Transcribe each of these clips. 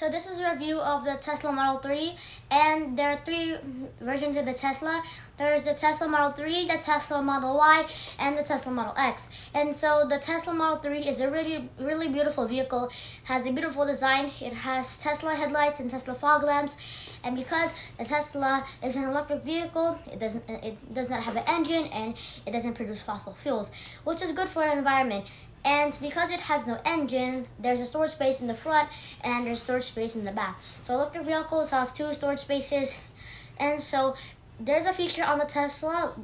So this is a review of the Tesla Model 3, and there are three versions of the Tesla. There is the Tesla Model 3, the Tesla Model Y, and the Tesla Model X. And so the Tesla Model 3 is a really beautiful vehicle, has a beautiful design. It has Tesla headlights and Tesla fog lamps, and because the Tesla is an electric vehicle, it does not have an engine, and it doesn't produce fossil fuels, which is good for the environment. And because it has no engine, there's a storage space in the front and there's storage space in the back. So electric vehicles have two storage spaces. And so there's a feature on the Tesla.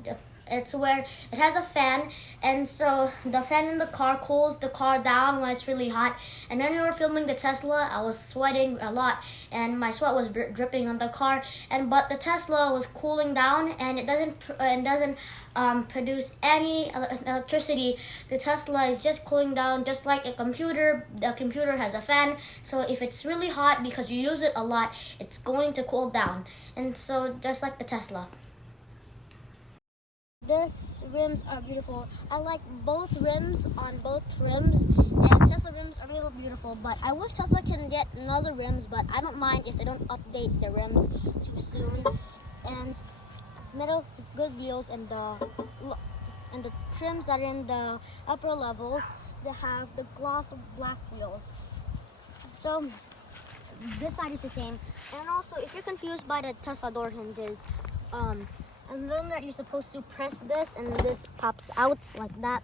It's where it has a fan, and so the fan in the car cools the car down when it's really hot. And when we were filming the Tesla, I was sweating a lot, and my sweat was dripping on the car. But the Tesla was cooling down, and it doesn't produce any electricity. The Tesla is just cooling down, just like a computer. The computer has a fan, so if it's really hot because you use it a lot, it's going to cool down. And so just like the Tesla. These rims are beautiful. I like both rims on both trims, and Tesla rims are really beautiful, but I wish Tesla can get another rims, but I don't mind if they don't update the rims too soon. And it's metal with good wheels, and the trims that are in the upper levels, they have the gloss black wheels. So this side is the same. And also, if you're confused by the Tesla door hinges, and then that you're supposed to press this and this pops out like that.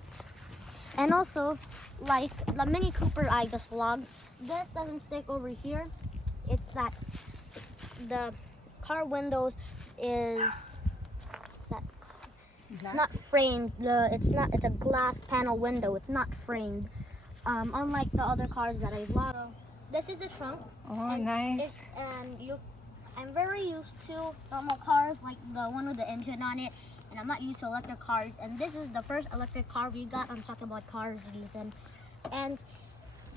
And also, like the Mini Cooper I just vlogged, this doesn't stick over here. It's that the car windows it's not framed. It's a glass panel window. It's not framed. Unlike the other cars that I vlogged. This is the trunk. Oh, nice. I'm very used to normal cars, like the one with the engine on it, and I'm not used to electric cars. And this is the first electric car we got. I'm talking about cars, Ethan. And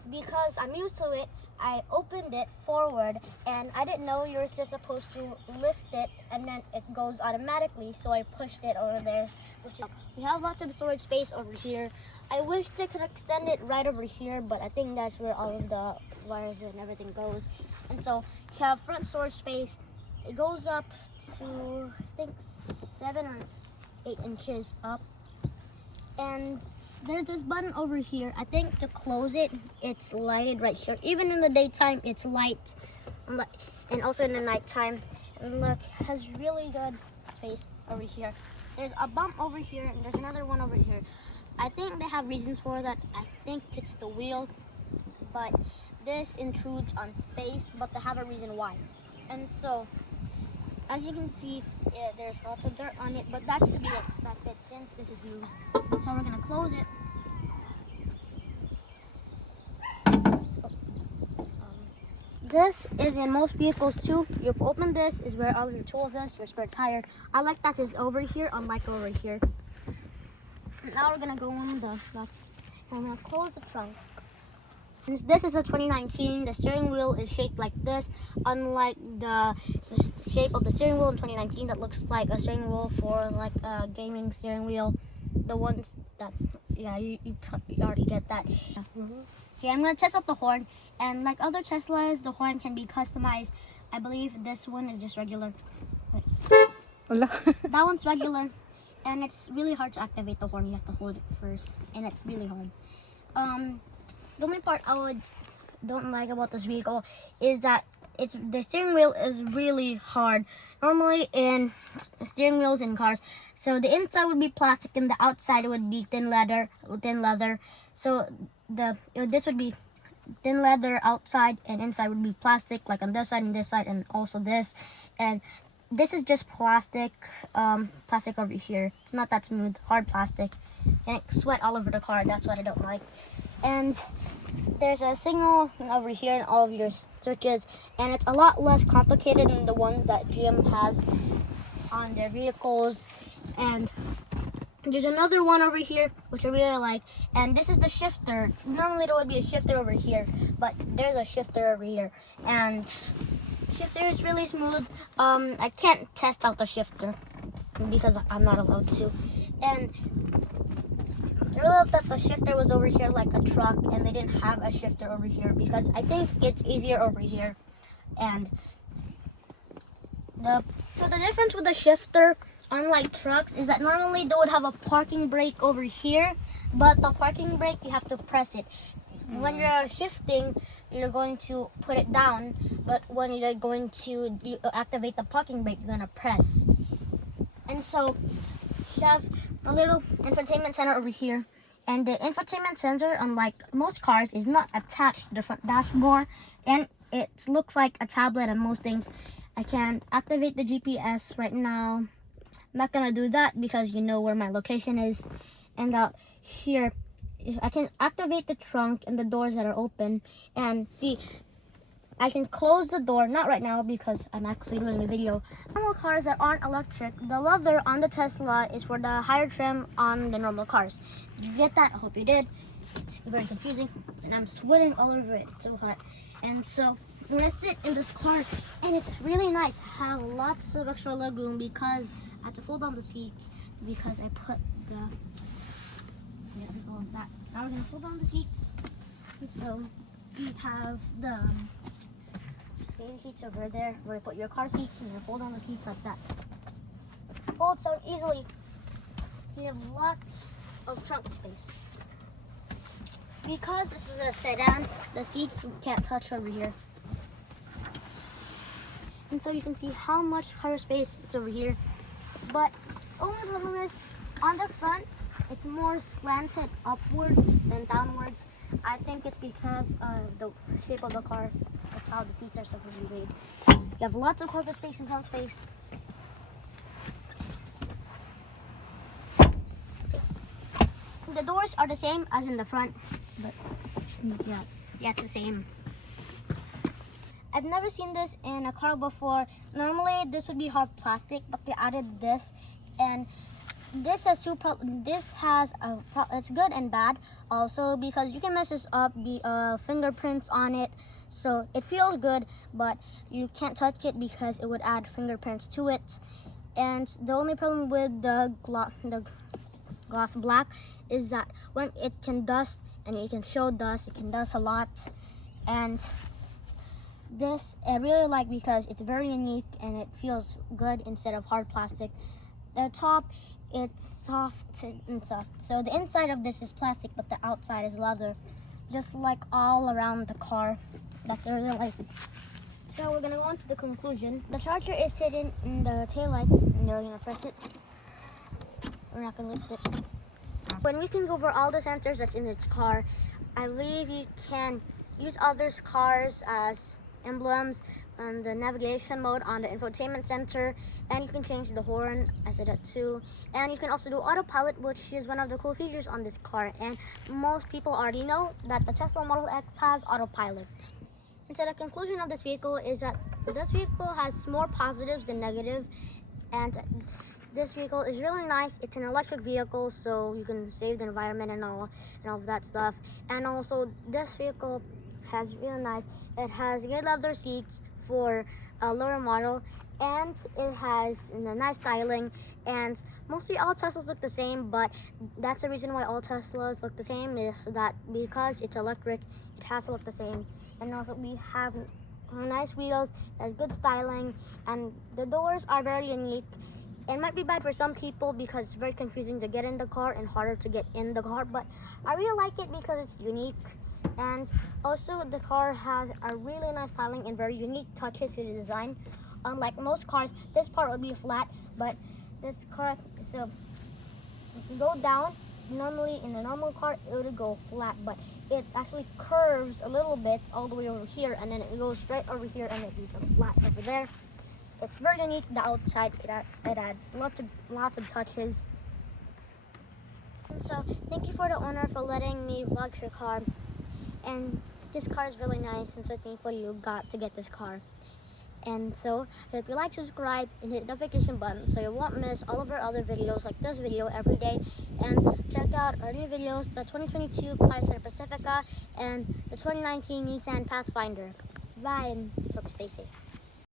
because I'm used to it, I opened it forward, and I didn't know you were just supposed to lift it, and then it goes automatically. So I pushed it over there. We have lots of storage space over here. I wish they could extend it right over here, but I think that's where all of the wires and everything goes. And so you have front storage space. It goes up to, I think, 7 or 8 inches up. And there's this button over here. I think to close it, it's lighted right here. Even in the daytime, it's light, and also in the nighttime. And look, it has really good space over here. There's a bump over here, and there's another one over here. I think they have reasons for that. I think it's the wheel, but this intrudes on space, but they have a reason why. And so, as you can see, there's lots of dirt on it, but that's to be expected since this is used. So we're gonna close it. This is in most vehicles too. You open this is where all your tools is, your spare tire. I like that it's over here, unlike over here. Now we're gonna go on the back. I'm gonna close the trunk. Since this is a 2019, the steering wheel is shaped like this, unlike the shape of the steering wheel in 2019 that looks like a steering wheel for like a gaming steering wheel. The ones that, yeah, you already get that. Okay, I'm gonna test out the horn, and like other Teslas, the horn can be customized. I believe this one is just regular. That one's regular, and it's really hard to activate the horn. You have to hold it first, and it's really hard. The only part I don't like about this vehicle is that the steering wheel is really hard. Normally in steering wheels in cars, so the inside would be plastic and the outside would be thin leather. So this would be thin leather outside, and inside would be plastic, like on this side and this side, and also this. And this is just plastic, plastic over here. It's not that smooth, hard plastic, and it sweat all over the car. That's what I don't like. And there's a signal over here in all of your switches, and it's a lot less complicated than the ones that GM has on their vehicles. And there's another one over here which I really like, and this is the shifter. Normally there would be a shifter over here, but there's a shifter over here, and shifter is really smooth. I can't test out the shifter because I'm not allowed to. And I realized that the shifter was over here like a truck, and they didn't have a shifter over here because I think it's easier over here. And so the difference with the shifter, unlike trucks, is that normally they would have a parking brake over here, but the parking brake, you have to press it. When you're shifting, you're going to put it down, but when you're going to activate the parking brake, you're going to press. And so you have a little infotainment center over here, and the infotainment center, unlike most cars, is not attached to the front dashboard, and it looks like a tablet on most things. I can activate the GPS right now. I'm not gonna do that because you know where my location is. And out here, I can activate the trunk and the doors that are open. And see, I can close the door, not right now because I'm actually doing a video. Normal cars that aren't electric, the leather on the Tesla is for the higher trim on the normal cars. Did you get that? I hope you did. It's very confusing, and I'm sweating all over it. It's so hot. And so I'm gonna sit in this car, and it's really nice. I have lots of extra legroom because I had to fold down the seats because I put the that. Now we're gonna fold down the seats, and so you have the skating seats over there where you put your car seats, and you fold down the seats like that. Fold so easily. You have lots of trunk space. Because this is a sedan, the seats can't touch over here. And so you can see how much car space it's over here. But only problem is on the front, it's more slanted upwards than downwards. I think it's because of the shape of the car. That's how the seats are supposed to be made. You have lots of cargo space and trunk space. The doors are the same as in the front, but yeah, it's the same. I've never seen this in a car before. Normally this would be hard plastic, but they added this, and this has it's good and bad also, because you can mess this up, the fingerprints on it. So it feels good, but you can't touch it because it would add fingerprints to it. And the only problem with the gloss black is that when it can dust, and it can show dust, it can dust a lot. And this I really like because it's very unique and it feels good instead of hard plastic. The top, it's soft and soft. So the inside of this is plastic, but the outside is leather, just like all around the car. That's what I really like. So we're gonna go on to the conclusion. The charger is sitting in the taillights, and they're gonna press it. We're not gonna lift it. When we can go over all the sensors that's in its car, I believe you can use other cars as emblems on the navigation mode on the infotainment center, and you can change the horn. I said that too. And you can also do autopilot, which is one of the cool features on this car, and most people already know that the Tesla Model X has autopilot. And so the conclusion of this vehicle is that this vehicle has more positives than negative, and this vehicle is really nice. It's an electric vehicle, so you can save the environment and all of that stuff. And also this vehicle has really nice, it has good leather seats for a lower model, and it has nice styling. And mostly all Teslas look the same, but that's the reason why all Teslas look the same, is that because it's electric, it has to look the same. And also we have nice wheels, has good styling, and the doors are very unique. It might be bad for some people because it's very confusing to get in the car and harder to get in the car, but I really like it because it's unique. And also the car has a really nice styling and very unique touches to the design. Unlike most cars, this part will be flat, but this car, so if you go down, normally in a normal car it would go flat, but it actually curves a little bit all the way over here, and then it goes straight over here, and it becomes flat over there. It's very unique. The outside, it adds lots of touches. And so thank you for the owner for letting me vlog your car. And this car is really nice, and so thankful you got to get this car. And so I hope you like, subscribe, and hit the notification button so you won't miss all of our other videos like this video every day. And check out our new videos, the 2022 Chrysler Pacifica and the 2019 Nissan Pathfinder. Bye, and hope you stay safe.